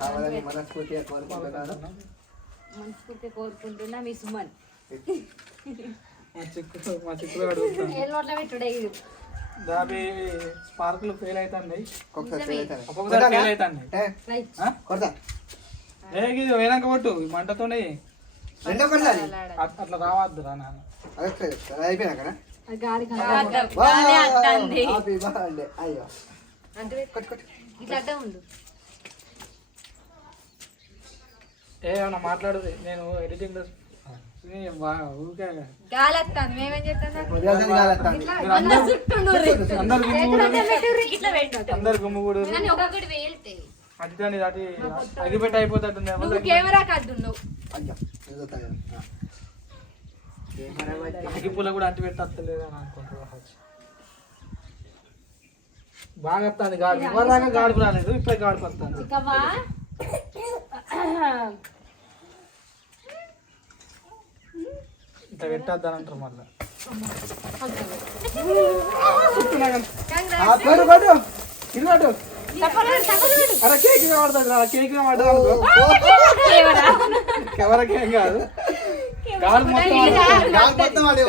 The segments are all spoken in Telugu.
కావాలని మనస్ఫూర్తిగా కోరుకుంటున్నాను. మనస్ఫూర్తిగా కోరుకుంటున్నా మీ సుమన్. మా చిక్కులు అడుగుతాను దాబి స్పార్కులు ఫెయిల్ అవుతాయి, ఒక్కొక్కసారి ఫెయిల్ అవుతాయి. ఇది వేనాక కొట్టు మంటతోనే అట్లా రావద్దు రా నాన్న. అయిపోయినాక అయ్యో ఏమన్నా మాట్లాడు, నేను ఎడిటింగ్ అందరు గుమ్ముగూడు అటు అటు అగిపెట్టి అయిపోతుంది. అగిపుల్ల కూడా అటు పెట్టలేదు అని అనుకుంటున్నా. బాగా వస్తుంది గాడుపు, ఇవ్వదాకా గాడుపు రాలేదు, ఇప్పుడు గాడుపు వస్తుంది. ఇంత పెట్టద్దని అంటారు మళ్ళా. అరే కేక్ పడుతుంది రా, కేక్ పడుతుంది అనుకో, ఎవరికేం కాదు. గాడు మొత్తం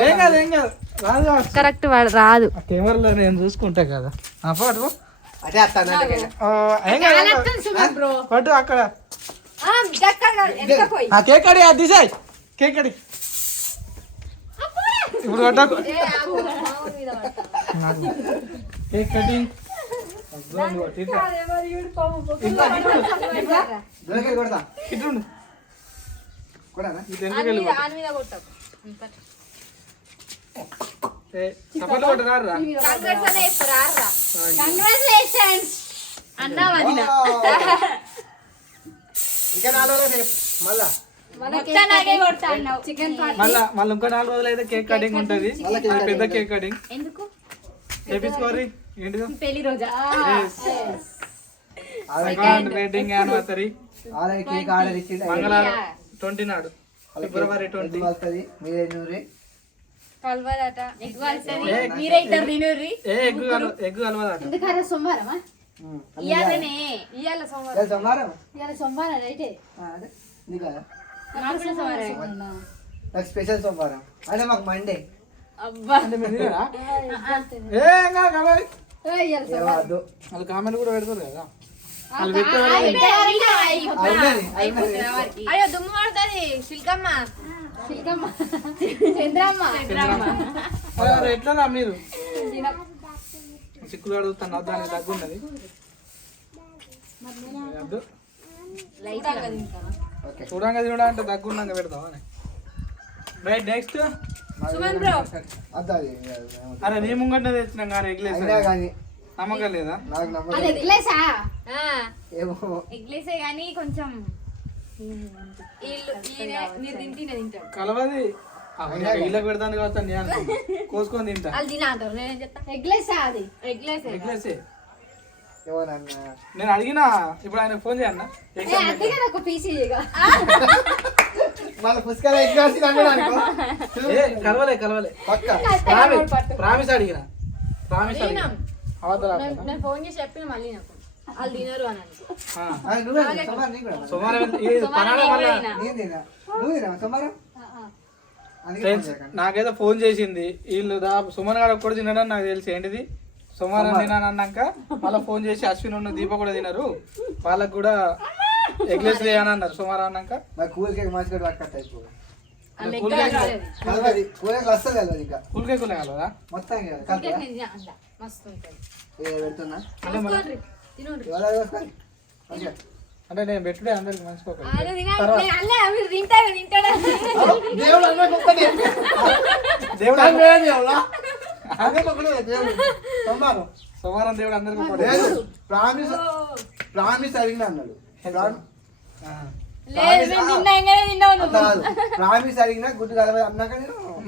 ఏం కాదు, ఏం కాదు, రాదు కరెక్ట్ రాదు. కెమెరాలో నేను చూసుకుంటా కదా. పట్టు పట్టు అక్కడ కేక్ అడి, అది తీసాయి కేక్ అడి. ఇప్పుడు కొట్టకు కేక్ కటింగ్. మళ్ళీ ఇంకో 4 రోజులు అయితే కేక్ కటింగ్ ఉంటది, పెద్ద కేక్ కటింగ్. చేపించుకోరి ఏంటిదో వెడ్డింగ్ యానివర్సరీ మంగళవారం 20 నాడు, ఫిబ్రవరి 20. ఎగ్గు కలవదట. స్పెషల్ సోమవారం అంటే మాకు మండే. వాళ్ళు కామెంట్ కూడా పెడతారు కదా. అయ్యో దుమ్ము పడుతుంది. శిల్కమ్మ ఎట్లా మీరు చిక్కులు అడుగుతున్నా, దానికి తగ్గున్నది. చూడంగా తినడా అంటే తగ్గున్నాక పెడతావా. Right next. అరే నీ ముంగట తెచ్చినాం కానీ ఎగ్లేసా నమ్మకం లేదా? కానీ కొంచెం కలవది ఇళ్ళకి పెడతాను కావచ్చు, కోసుకొని తింటా. నేను అడిగినా ఇప్పుడు ఆయన ఫోన్ చేయన్నా. కలవలే కలవలే ప్రామిస్ అడిగిన, ప్రామిస్ అడిగిన. ఫోన్ చేసి చెప్పిన మళ్ళీ నాకు వాళ్ళు తినరు అని. నాకేదో ఫోన్ చేసింది, వీళ్ళు సుమన్ గారు ఒక్కడు తినడం నాకు తెలిసి. ఏంటిది సోమవారం తినాను అన్నాక మళ్ళీ ఫోన్ చేసి అశ్విన్ ఉన్న దీప కూడా తినరు, వాళ్ళకు కూడా ఎగ్లెస్ అని అన్నారు. సోమవారం అన్నాక కూల్ కేక్ కలవదా మొత్తం అంటే నేను పెట్టుడే అందరికి మంచిపోకండి. సోమవారం దేవుడు అందరికి ప్రామిస్ అడిగిన అన్నాడు. ప్రామిస్ అడిగినా గుడ్డు కలవదు అన్నాక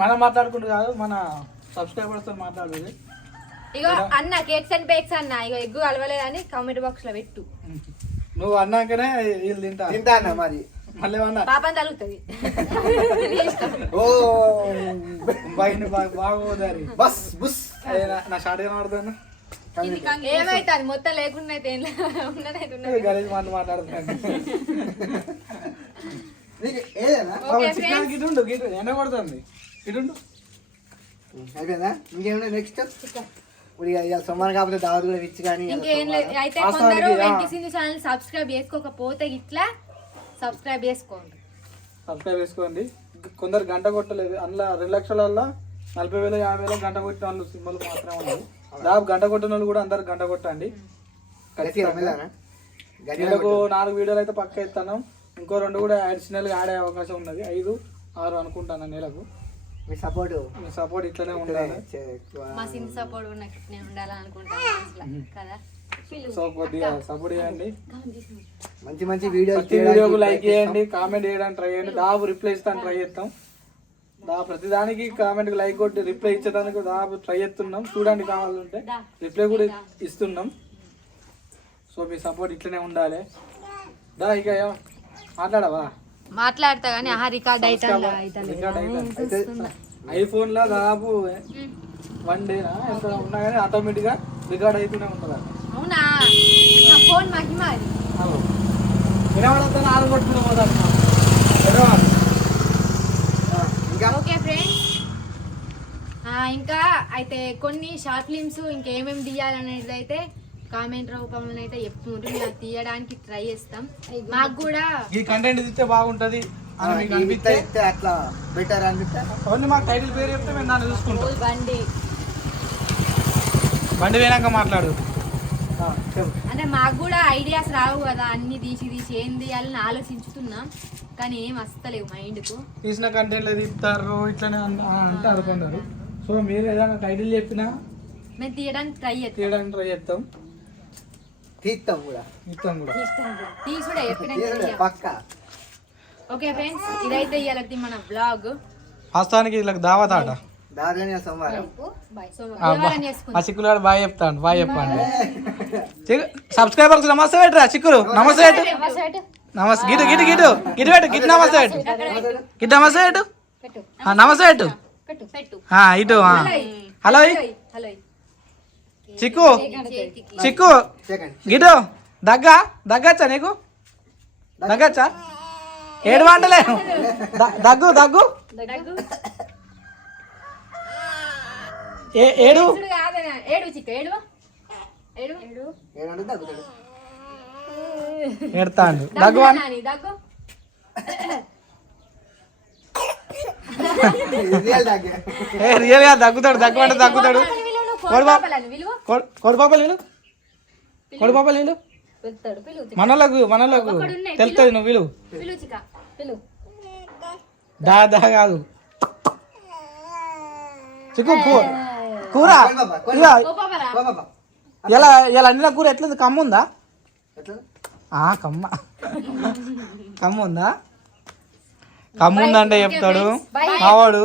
మనం మాట్లాడుకుంటూ కాదు, మన సబ్స్క్రైబర్స్ తో మాట్లాడేది. ఇగో అన్న కేక్స్ అండ్ బేక్స్ అన్న, ఇగో ఎగ్గు కలవలేదని కామెంట్ బాక్స్ లో పెట్టు. నువ్వు అన్నాకనే వీళ్ళు తింటా అన్న. మరి మళ్ళీ పాపం తగులుతుంది. బాగోదారి బస్ బుస్ నా షార్ట్ కనబడుతుంది. ఏమైతుంది మొత్తం లేకుండా అయితే ఏం ఉన్నదైతే ఉన్నది. గలీజ్ మాట మాట్లాడుతున్నాను. నీకు ఏదేనా ఓకే చికెన్ ఫ్రెండ్స్, గిటుండు గిటు ఎండ కొడుతుంది ఇటుండు. అయిపోయిందా ఇంకేమైనా నెక్స్ట్ ఇప్పుడు ఇక సోమవారం కాకపోతే దావత్ కూడా ఇచ్చి కానీ ఇంకేం లేదు. అయితే వాస్తవానికి, కొందరు ఆ. వెంకీ సింధు ఛానల్ సబ్స్క్రైబ్ చేసుకోకపోతే ఇట్లా సబ్స్క్రైబ్ చేసుకోండి. సబ్స్క్రైబ్ చేసుకోండి. కొందరు గంట కొట్టలేదు అందులో 2 లక్షలలో 40,000 50,000 గంట కొట్టిన వాళ్ళు సింబల్ మాత్రమే ఉన్నాయి. దాదాపు గంట కొట్టిన వాళ్ళు కూడా అందరు గంట కొట్టండి. నెలకు 4 వీడియోలు అయితే పక్క ఇస్తాను. ఇంకో 2 కూడా అడిషనల్ గా ఆడే అవకాశం ఉన్నది. 5, 6 అనుకుంటాను నెలకు. మీ సపోర్ట్ ఇట్లనే ఉండాలి. మా సింధు సపోర్ట్ కూడా నాకు నేను ఉండాలని అనుకుంటాను కదా. సో కొద్దిగా సపోర్ట్ చేయండి. మంచి మంచి వీడియోస్ ప్రతి వీడియోకు లైక్ చేయండి, కామెంట్ చేయడానికి ట్రై చేయండి. దాదాపు రిప్లై ఇస్తాను ట్రై చేస్తాం. ప్రతి దానికి కామెంట్ లైక్ కొట్టి రిప్లై ఇచ్చేదానికి దాదాపు ట్రై చేస్తున్నాం. చూడండి కావాలంటే రిప్లై కూడా ఇస్తున్నాం. సో మీ సపోర్ట్ ఇట్లనే ఉండాలి. ఇక మాట్లాడవా? మాట్లాడతా కానీ రికార్డ్ అవుతుంది. ఐఫోన్ లో దాదాపు 1 డే ఎంత ఉన్నా కానీ ఆటోమేటిక్ గా రికార్డ్ అవుతూనే ఉంటుంది. అవునా, నా ఫోన్ మహిమ అది. వినబడతాను ఆరు కొట్టుకుని పోతాను. ఓకే ఫ్రెండ్స్, ఇంకా అయితే కొన్ని షార్ట్ ఫిలిమ్స్ ఇంకేమేమి తీయాలనేది అయితే కామెంట్ రూపంలో అయితే చెప్తుంటే మేము తీయడానికి ట్రై చేస్తాం. మాకు కూడా ఈ కంటెంట్ ఇస్తే బాగుంటది అని మీకు అనిపిస్తే అట్లా బెటర్ అనిపిస్తే ఓన్లీ మాకు టైటిల్ పేరు చెప్తే మేము దాన్ని చూసుకుంటాం. బండి పోయినాక మాట్లాడు. అంటే మాకు కూడా ఐడియాస్ రావు కదా, అన్ని తీసి ఏం తీయాలని ఆలోచించుతున్నాం కానీ ఏం వస్తలేవు మైండ్కు. తీసిన కంటెంట్ ఇస్తారు ఇట్లనే అంటే అనుకున్నారు. సో మీరు ఏదైనా టైటిల్ చెప్పినా మేము తీయడానికి ట్రై చేస్తాం. తీస్తాం కూడా తీసుడే చెప్పిన. పక్కా. ఓకే ఫ్రెండ్స్, ఇదైతే ఇవాళ మన బ్లాగ్. వాస్తవానికి వీళ్ళకి దావత్ ఆట దాదాపు సోమవారం ఆ చిక్కులు గారు బాయ్ చెప్తాను. బాయ్ చెప్పండి. సబ్స్క్రైబర్స్ నమస్తే పెట్టరా చిక్కులు. నమస్తే నమస్తే గిటు గిటు గిటు గిటు పెట్టు గిటు నమస్తే పెట్టు గిటు నమస్తే పెట్టు నమస్తే పెట్టు ఇటు. హలో చిక్కు చిక్కు గిటు దగ్గచ్చా నీకు దగ్గచ్చా? ఏడు వంటలే దగ్గు దగ్గు ఏడు ఏడుతాండు దగ్గు రియల్ గా దగ్గుతాడు. దగ్గు అంటే దగ్గుతాడు. కోడిపాపలు నీళ్ళు కోడిపాపలు నీళ్ళు మనలకు తెలుస్తుంది. నువ్వు విలువ దా కాదు చిక్కు కూర ఇలా ఇలా అన్ని కూర ఎట్లుంది? కమ్మ ఉందా? కమ్మ ఉందా? కమ్మ ఉందంటే చెప్తాడు మావాడు.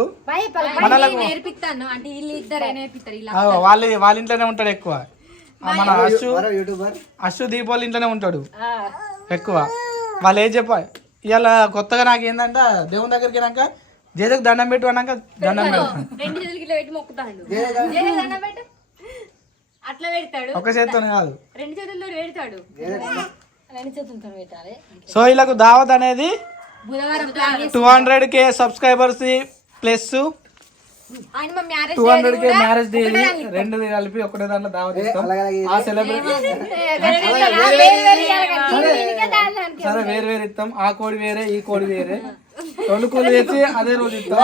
వాళ్ళ ఇంట్లోనే ఉంటాడు ఎక్కువ. మన అశ్వ దీపావళి ఇంట్లోనే ఉంటాడు ఎక్కువ. వాళ్ళు ఏం చెప్పాలి ఇలా కొత్తగా నాకు ఏంటంటే దేవుని దగ్గరికి వెళ్ళాక జేజకు దండం పెట్టు అన్నాక దండం పెడతాడు. ఒక చేతితో కాదు, 2 చేతులతో పెడతాడు. సో వీళ్ళకు దావత్ అనేది 200K subscribers plus 200K marriage day 2 కలిపి ఒకటే దాంట్లో దావత్ ఇస్తాం. ఆ సెలబ్రిటీ సరే వేరు వేరు ఇస్తాం. ఆ కోడి వేరే ఈ కోడి వేరే 2 కోళ్ళు తెచ్చి అదే రోజు ఇస్తాం.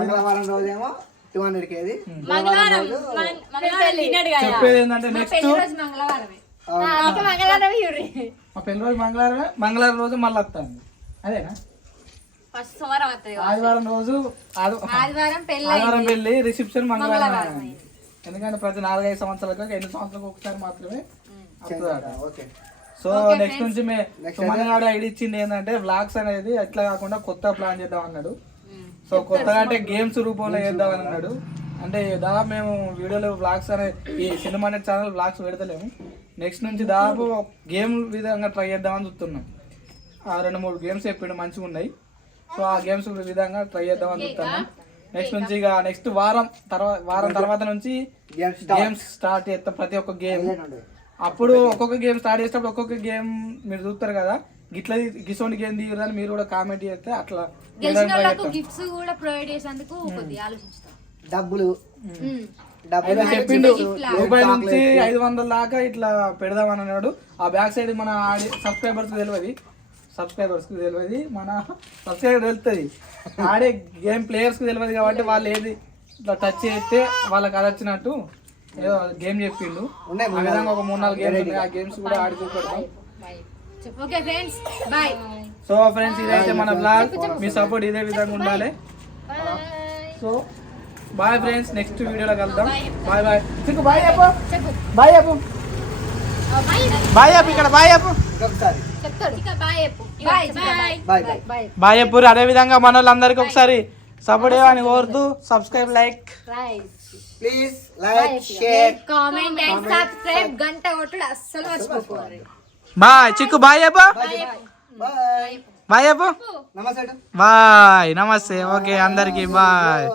మంగళవారం రోజేమో 200K. చెప్పేది ఏంటంటే నెక్స్ట్ మా పెళ్లి రోజు మంగళవారం రోజు మళ్ళీ వస్తాను. అదేనా? ఆదివారం రోజు ఆదివారం పెళ్లి రిసెప్షన్ మంగళవారం. ఎందుకంటే ప్రతి 4-5 సంవత్సరాలకు 8 సంవత్సరాలకు ఒకసారి మాత్రమే వస్తుందట. సో నెక్స్ట్ నుంచి సుమన్ ఐడి ఇచ్చింది ఏంటంటే వ్లాగ్స్ అనేది ఎట్లా కాకుండా కొత్త ప్లాన్ చేద్దాం అన్నాడు. సో కొత్తగా అంటే గేమ్స్ రూపంలో చేద్దాం అని అన్నాడు. అంటే దాదాపు మేము వీడియోలో వ్లాగ్స్ అనే ఈ సినిమా నెట్ ఛానల్ వ్లాగ్స్ పెడతలేము. నెక్స్ట్ నుంచి దాదాపు గేమ్ విధంగా ట్రై చేద్దామని చూస్తున్నాం. 2-3 గేమ్స్ చెప్పిండు మంచిగా ఉన్నాయి. సో ఆ గేమ్స్ విధంగా ట్రై చేద్దామని చూస్తున్నాం. నెక్స్ట్ నుంచి ఇక నెక్స్ట్ వారం తర్వాత నుంచి గేమ్స్ స్టార్ట్ చేస్తాం ప్రతి ఒక్క గేమ్. అప్పుడు ఒక్కొక్క గేమ్ స్టార్ట్ చేసేటప్పుడు ఒక్కొక్క గేమ్ మీరు చూస్తారు కదా, గిట్లా గిసోని గేమ్ దిగురని మీరు కూడా కామెంట్ చేస్తే అట్లా గెలిచిన వాళ్ళకు గిఫ్ట్స్ కూడా ప్రొవైడ్ చేసేందుకు కొద్దిగా ఆలోచిస్తాం. డబ్బులు చెప్పిండు రూపాయి నుంచి 500 దాకా ఇట్లా పెడదామని అన్నాడు. ఆ బ్యాక్ సైడ్ మన సబ్స్క్రైబర్స్ కి తెలియదు, మన సబ్స్క్రైబర్ తెలుస్తుంది. ఆడే గేమ్ ప్లేయర్స్ కి తెలియదు కాబట్టి వాళ్ళు ఏది ఇట్లా టచ్ చేస్తే వాళ్ళకి అది వచ్చినట్టు ఏదో గేమ్ చెప్పిండు. ఆ విధంగా ఒక 3-4 గేమ్స్ ఉన్నాయి, ఆ గేమ్స్ కూడా ఆడి చూపెడతాం. Okay friends bye. So friends ఇదైతే మన బ్లాగ్, మీ సపోర్ట్ ఇదే విధంగా ఉండాలి. సో బాయ్ ఫ్రెండ్స్, నెక్స్ట్ వీడియోలో కలుద్దాం. Bye bye. చిక్కు బాయ్ చెప్పు, బాయ్ చెప్పు, బాయ్ చెప్పు, ఇక్కడ బాయ్ చెప్పు, బాయ్ చెప్పు. అదే విధంగా మన వాళ్ళందరికీ ఒకసారి సపోర్ట్ చేయమని కోరుతూ subscribe, like, please like, share, comment and subscribe, గంట కొట్టుడు అస్సలు మర్చిపోకూడదు. బాయ్ చిక్కు, బాయ్ చెప్పు, బాయ్ చెప్పు, నమస్తే, బాయ్ నమస్తే. ఓకే అందరికి బాయ్.